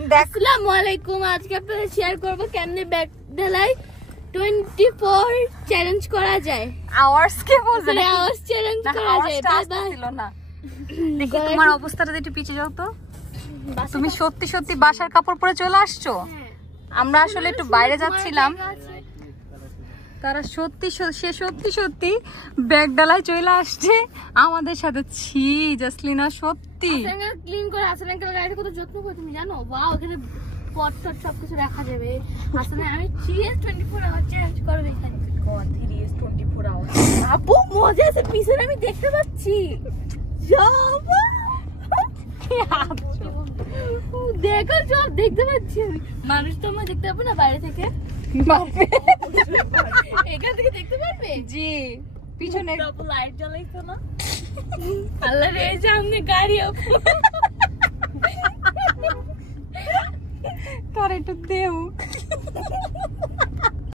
আসসালামু আলাইকুম। আজকে আপনাদের শেয়ার করব কেমনে ব্যাগ ঢালাই 24 চ্যালেঞ্জ করা যায়। আওয়ার্স কে বলছেন? আওয়ার্স চ্যালেঞ্জ করা যায়। Bye bye. ছিল না। দেখি তোমার অবস্থাটা একটু পিছে যাও তো। তুমি সত্যি সত্যি বাসার কাপড় পরে চলে আসছো? আমরা আসলে একটু বাইরে যাচ্ছিলাম, তারা সত্যি সত্যি ব্যাগ ডালায় চলে আসছে আমাদের সাথে। ছি জাসলিনা, সত্যি ক্লিন করে আসলে গাড়িটা কত যত্ন করে তুমি জানো? ওয়াও, এখানে পট টট সবকিছু রাখা যাবে। আসলে আমি 3S24 আওয়ার চ্যালেঞ্জ করব এখানে। 3S24 আওয়ার আপু মজা আছে, পিছনে আমি দেখতে পাচ্ছি। দেখো সব দেখতে পাচ্ছি আমি। মানুষ তো আমরা দেখতে পাবো না বাইরে থেকে? এখান থেকে দেখতে পারবে? জি, পিছনে লাইট জ্বালাইছো না? আল্লাহ রে, সামনে গাড়ি আপু। তোর একটু দেও।